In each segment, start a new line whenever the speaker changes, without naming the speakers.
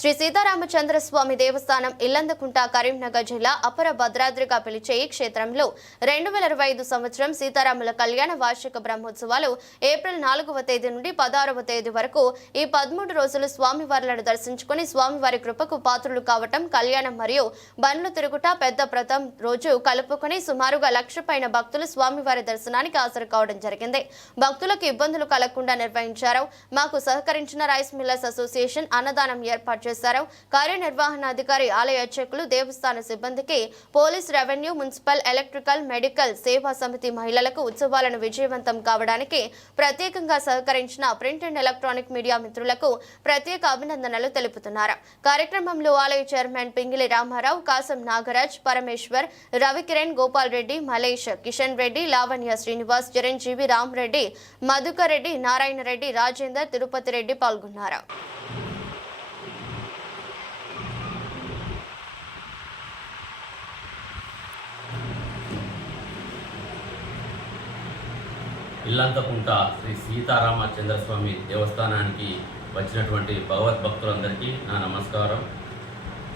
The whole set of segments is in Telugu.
శ్రీ సీతారామచంద్ర స్వామి దేవస్థానం ఇల్లందకుంట కరీంనగర్ జిల్లా అపర భద్రాద్రిగా పిలిచే ఈ క్షేత్రంలో రెండు వేల ఇరవై ఐదు సంవత్సరం సీతారాముల కళ్యాణ వార్షిక బ్రహ్మోత్సవాలు ఏప్రిల్ నాలుగవ తేదీ నుండి పదహారవ తేదీ వరకు ఈ పదమూడు రోజులు స్వామివారులను దర్శించుకుని స్వామివారి కృపకు పాత్రులు కావటం కళ్యాణం మరియు బండ్లు తిరుగుట పెద్ద ప్రథం రోజు కలుపుకొని సుమారుగా లక్ష పైన భక్తులు స్వామివారి దర్శనానికి హాజరు కావడం జరిగింది. భక్తులకు ఇబ్బందులు కలగకుండా నిర్వహించారు. మాకు సహకరించిన రైస్ మిల్లర్స్ అసోసియేషన్ అన్నదానం ఏర్పాటు చేశారు. కార్యనిర్వహణాధికారి ఆలయ అర్చకులు దేవస్థాన సిబ్బందికి police revenue municipal electrical medical సేవా సమితి మహిళలకు ఉత్సవాలను విజయవంతం కావడానికి ప్రత్యేకంగా సహకరించిన ప్రింట్ అండ్ ఎలక్ట్రానిక్ మీడియా మిత్రులకు ప్రత్యేక అభినందనలు తెలుపుతున్నారు. కార్యక్రమంలో ఆలయ చైర్మన్ పింగిలి రామారావు కాసం నాగరాజ్ పరమేశ్వర్ రవికిరణ్ గోపాల్ రెడ్డి మలేష్ కిషన్ రెడ్డి లావణ్య శ్రీనివాస్ చిరంజీవి రామరెడ్డి మధుకర్ రెడ్డి నారాయణ రెడ్డి రాజేందర్ తిరుపతి రెడ్డి పాల్గొన్నారు.
ఇల్లంతకుంట శ్రీ సీతారామచంద్రస్వామి దేవస్థానానికి వచ్చినటువంటి భగవద్భక్తులందరికీ నా నమస్కారం.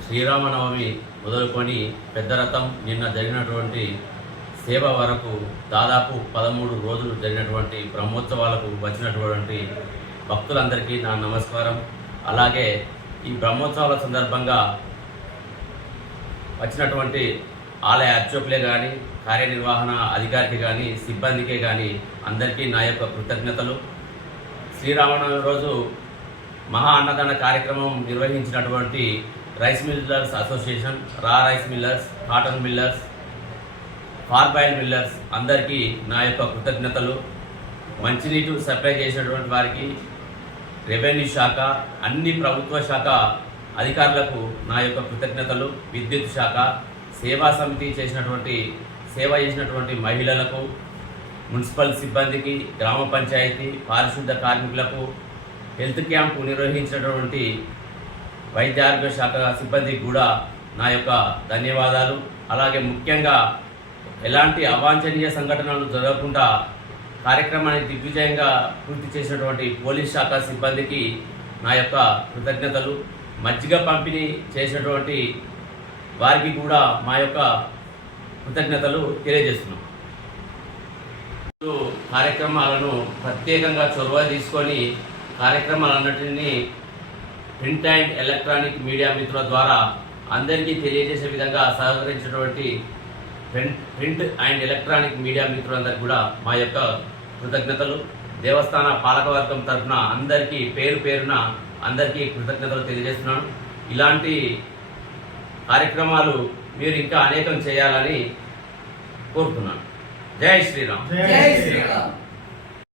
శ్రీరామనవమి మొదలుకొని పెద్ద రథం నిన్న జరిగినటువంటి సేవ వరకు దాదాపు పదమూడు రోజులు జరిగినటువంటి బ్రహ్మోత్సవాలకు వచ్చినటువంటి భక్తులందరికీ నా నమస్కారం. అలాగే ఈ బ్రహ్మోత్సవాల సందర్భంగా వచ్చినటువంటి ఆలయ అర్చకులే కానీ కార్యనిర్వహణ అధికారికి కానీ సిబ్బందికే కానీ అందరికీ నా యొక్క కృతజ్ఞతలు. శ్రీరామనవమి రోజు మహా అన్నదాన కార్యక్రమం నిర్వహించినటువంటి రైస్ మిల్లర్స్ అసోసియేషన్ రా rice millers cotton millers parboil millers అందరికీ నా యొక్క కృతజ్ఞతలు. మంచినీటి సప్లై చేసినటువంటి వారికి రెవెన్యూ శాఖ అన్ని ప్రభుత్వ శాఖ అధికారులకు నా యొక్క కృతజ్ఞతలు. విద్యుత్ శాఖ సేవా సమితి చేసినటువంటి సేవ చేసినటువంటి మహిళలకు మున్సిపల్ సిబ్బందికి గ్రామ పంచాయతీ పారిశుద్ధ కార్మికులకు హెల్త్ క్యాంపు నిర్వహించినటువంటి వైద్య ఆరోగ్య శాఖ సిబ్బందికి కూడా నా యొక్క ధన్యవాదాలు. అలాగే ముఖ్యంగా ఎలాంటి అవాంఛనీయ సంఘటనలు జరగకుండా కార్యక్రమాన్ని దిగ్విజయంగా పూర్తి చేసినటువంటి పోలీస్ శాఖ సిబ్బందికి నా యొక్క కృతజ్ఞతలు. మజ్జిగ పంపిణీ చేసినటువంటి వారికి కూడా మా యొక్క కృతజ్ఞతలు తెలియజేస్తున్నాం. కార్యక్రమాలను ప్రత్యేకంగా చొరవ తీసుకొని కార్యక్రమాలన్నింటినీ ప్రింట్ అండ్ ఎలక్ట్రానిక్ మీడియా మిత్రుల ద్వారా అందరికీ తెలియజేసే విధంగా సహకరించినటువంటి print print and electronic media మిత్రులందరికీ కూడా మా యొక్క కృతజ్ఞతలు. దేవస్థాన పాలకవర్గం తరఫున అందరికీ పేరు పేరున అందరికీ కృతజ్ఞతలు తెలియజేస్తున్నాను. ఇలాంటి కార్యక్రమాలు మీరు ఇంకా అనేకం చేయాలని కోరుతున్నాను. జై శ్రీరామ్.
జై శ్రీరామ్.